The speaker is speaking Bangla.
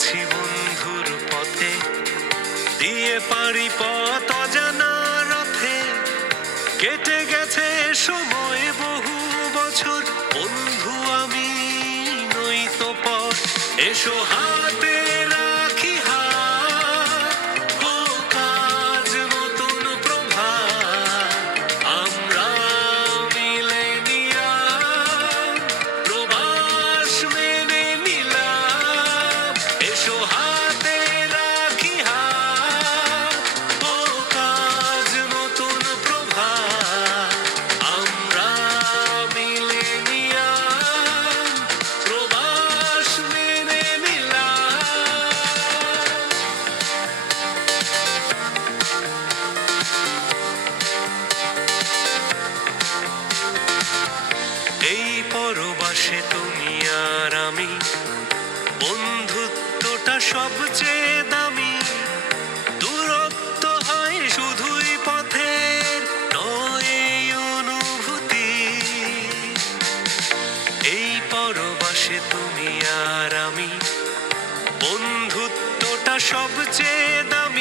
চলছি বন্ধুর পথে। দিয়ে পারি পথ অজানা রথে। কেটে গেছে সময় বহু বছর। বন্ধু আমি নই তো পথ। এসো হাতে সবচেয়ে দামি দূরত্ব হয় শুধুই পথের, নয় অনুভূতি। এই পরবাসে তুমি আর আমি, বন্ধুত্বটা সবচেয়ে দামি।